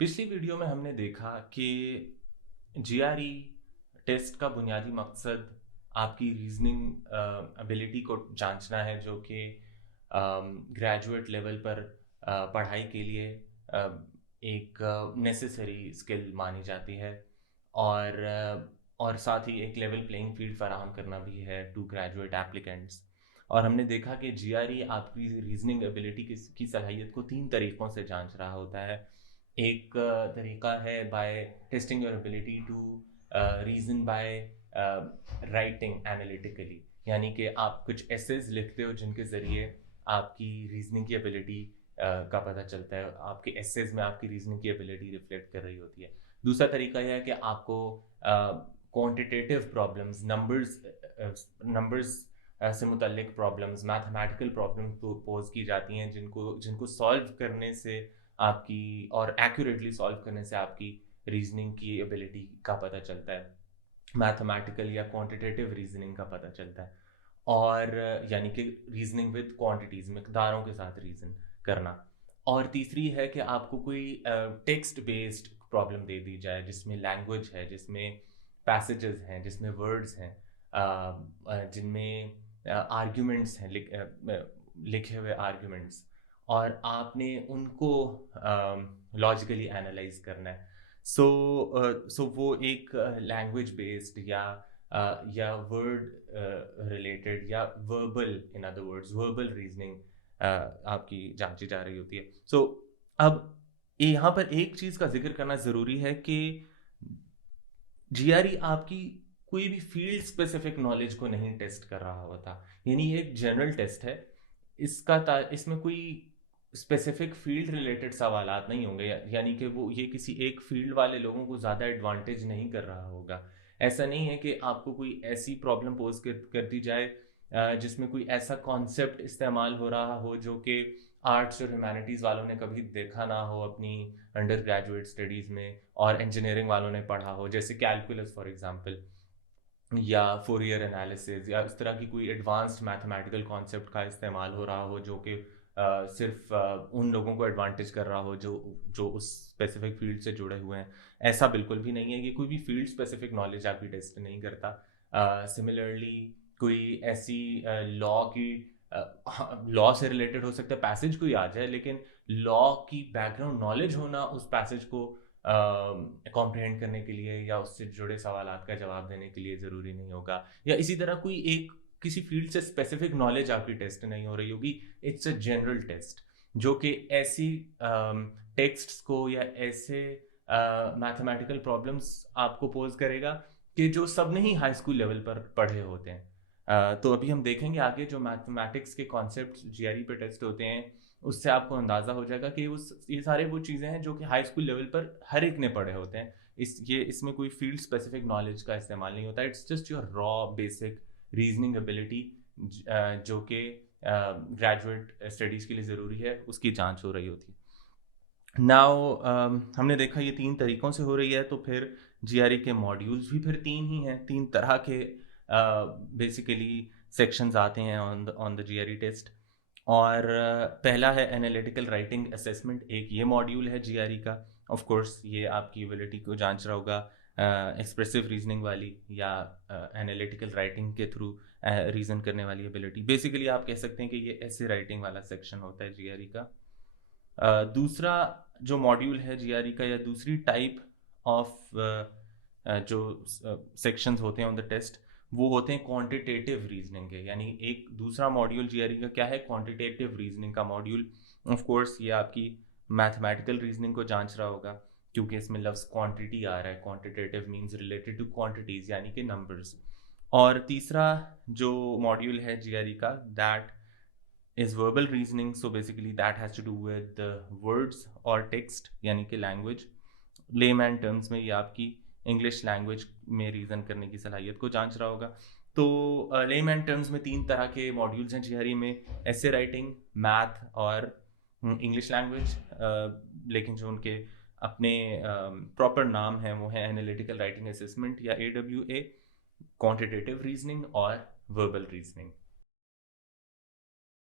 पिछली वीडियो में हमने देखा कि जीआरई टेस्ट का बुनियादी मकसद आपकी रीजनिंग एबिलिटी को जांचना है, जो कि ग्रेजुएट लेवल पर पढ़ाई के लिए एक नेसेसरी स्किल मानी जाती है। और साथ ही एक लेवल प्लेइंग फील्ड फराहम करना भी है टू ग्रेजुएट एप्लीकेंट्स। और हमने देखा कि जीआरई आपकी रीजनिंग एबिलिटी की सलाहियत को 3 तरीक़ों से जांच रहा होता है। एक तरीका है by testing your ability to reason by writing analytically, यानी कि आप कुछ एसेज लिखते हो जिनके ज़रिए आपकी रीजनिंग की एबिलिटी का पता चलता है। आपके एसेज में आपकी रीजनिंग की एबिलिटी रिफ्लेक्ट कर रही होती है। दूसरा तरीका यह है कि आपको क्वांटिटेटिव प्रॉब्लम्स, नंबर्स से मुतल्लिक प्रॉब्लम्स, मैथमेटिकल प्रॉब्लम्स पोज की जाती हैं, जिनको जिनको सॉल्व करने से आपकी और एक्यूरेटली सॉल्व करने से आपकी रीजनिंग की एबिलिटी का पता चलता है, मैथमेटिकल या क्वांटिटेटिव रीजनिंग का पता चलता है। और यानी कि रीजनिंग विद क्वांटिटीज, मिकदारों के साथ रीजन करना। और तीसरी है कि आपको कोई टेक्स्ट बेस्ड प्रॉब्लम दे दी जाए जिसमें लैंग्वेज है, जिसमें पैसेजेस हैं, जिसमें वर्ड्स हैं, जिनमें आर्ग्यूमेंट्स हैं, लिखे हुए आर्ग्यूमेंट्स, और आपने उनको लॉजिकली एनालाइज करना है। सो वो एक लैंग्वेज बेस्ड या वर्ड रिलेटेड या verbal, in other words verbal reasoning आपकी जांची जा रही होती है। अब यहाँ पर एक चीज़ का जिक्र करना ज़रूरी है कि जीआरई आपकी कोई भी फील्ड स्पेसिफिक नॉलेज को नहीं टेस्ट कर रहा होता, यानी ये एक जनरल टेस्ट है। इसमें कोई स्पेसिफिक फील्ड रिलेटेड सवालात नहीं होंगे, यानी कि वो ये किसी एक फील्ड वाले लोगों को ज़्यादा एडवांटेज नहीं कर रहा होगा। ऐसा नहीं है कि आपको कोई ऐसी प्रॉब्लम पोज कर दी जाए जिसमें कोई ऐसा कॉन्सेप्ट इस्तेमाल हो रहा हो जो कि आर्ट्स और ह्यूमैनिटीज़ वालों ने कभी देखा ना हो अपनी अंडर ग्रेजुएट स्टडीज़ में, और इंजीनियरिंग वालों ने पढ़ा हो, जैसे कैलकुलस फॉर एग्जांपल, या फोरियर एनालिसिस, या इस तरह की कोई एडवांस्ड मैथमेटिकल कॉन्सेप्ट का इस्तेमाल हो रहा हो जो कि सिर्फ उन लोगों को एडवांटेज कर रहा हो जो जो उस स्पेसिफिक फील्ड से जुड़े हुए हैं। ऐसा बिल्कुल भी नहीं है कि कोई भी फील्ड स्पेसिफिक नॉलेज आपकी टेस्ट नहीं करता। सिमिलरली कोई ऐसी लॉ से रिलेटेड हो सकता है पैसेज कोई आ जाए, लेकिन लॉ की बैकग्राउंड नॉलेज होना उस पैसेज को कॉम्प्रिहेंड करने के लिए या उससे जुड़े सवालात का जवाब देने के लिए ज़रूरी नहीं होगा। या इसी तरह कोई एक किसी फील्ड से स्पेसिफिक नॉलेज आपकी टेस्ट नहीं हो रही होगी। इट्स अ जनरल टेस्ट जो कि ऐसी टेक्स्ट्स को या ऐसे मैथमेटिकल प्रॉब्लम्स आपको पोज करेगा कि जो सब ने ही हाई स्कूल लेवल पर पढ़े होते हैं। तो अभी हम देखेंगे आगे जो मैथमेटिक्स के कॉन्सेप्ट जीआरई पे टेस्ट होते हैं, उससे आपको अंदाज़ा हो जाएगा कि ये सारे वो चीज़ें हैं जो कि हाई स्कूल लेवल पर हर एक ने पढ़े होते हैं। इसमें कोई फील्ड स्पेसिफिक नॉलेज का इस्तेमाल नहीं होता। It's just your raw basic reasoning ability जो कि ग्रेजुएट स्टडीज़ के लिए ज़रूरी है, उसकी जांच हो रही होती है। नाउ हमने देखा ये 3 तरीक़ों से हो रही है, तो फिर जीआरई के मॉड्यूल्स भी फिर 3 ही हैं। 3 तरह के बेसिकली सेक्शंस आते हैं ऑन द जीआरई टेस्ट। और पहला है एनालिटिकल राइटिंग असेसमेंट, एक ये मॉड्यूल है जीआरई का। ऑफ कोर्स ये आपकी एबिलिटी को जांच रहा होगा एक्सप्रेसिव रीजनिंग वाली या एनालिटिकल राइटिंग के थ्रू रीजन करने वाली एबिलिटी। बेसिकली आप कह सकते हैं कि ये ऐसे राइटिंग वाला सेक्शन होता है जीआरई का। दूसरा जो मॉड्यूल है जीआरई का, या दूसरी टाइप ऑफ जो सेक्शंस होते हैं ऑन द टेस्ट, वो होते हैं क्वांटिटेटिव रीजनिंग के। यानी एक दूसरा मॉड्यूल जीआरई का क्या है, क्वांटिटेटिव रीजनिंग का मॉड्यूल। ऑफ कोर्स ये आपकी मैथमेटिकल रीजनिंग को जांच रहा होगा, क्योंकि इसमें लफ्ज़ क्वांटिटी आ रहा है। Quantitative means related to quantities, यानी कि नंबर्स। और तीसरा जो मॉड्यूल है जीआरई का, that is verbal reasoning. So basically that has to do with the words or text, यानी कि language। लेमैन टर्म्स में ये आपकी इंग्लिश लैंग्वेज में रीज़न करने की सलाहियत को जांच रहा होगा। तो लेमैन टर्म्स में 3 तरह के मॉड्यूल्स हैं जीआरई में, ऐसे राइटिंग, मैथ और इंग्लिश लैंग्वेज। लेकिन जो उनके अपने प्रॉपर नाम हैं वो है एनालिटिकल राइटिंग असेसमेंट या AWA, क्वांटिटेटिव रीजनिंग और वर्बल रीजनिंग।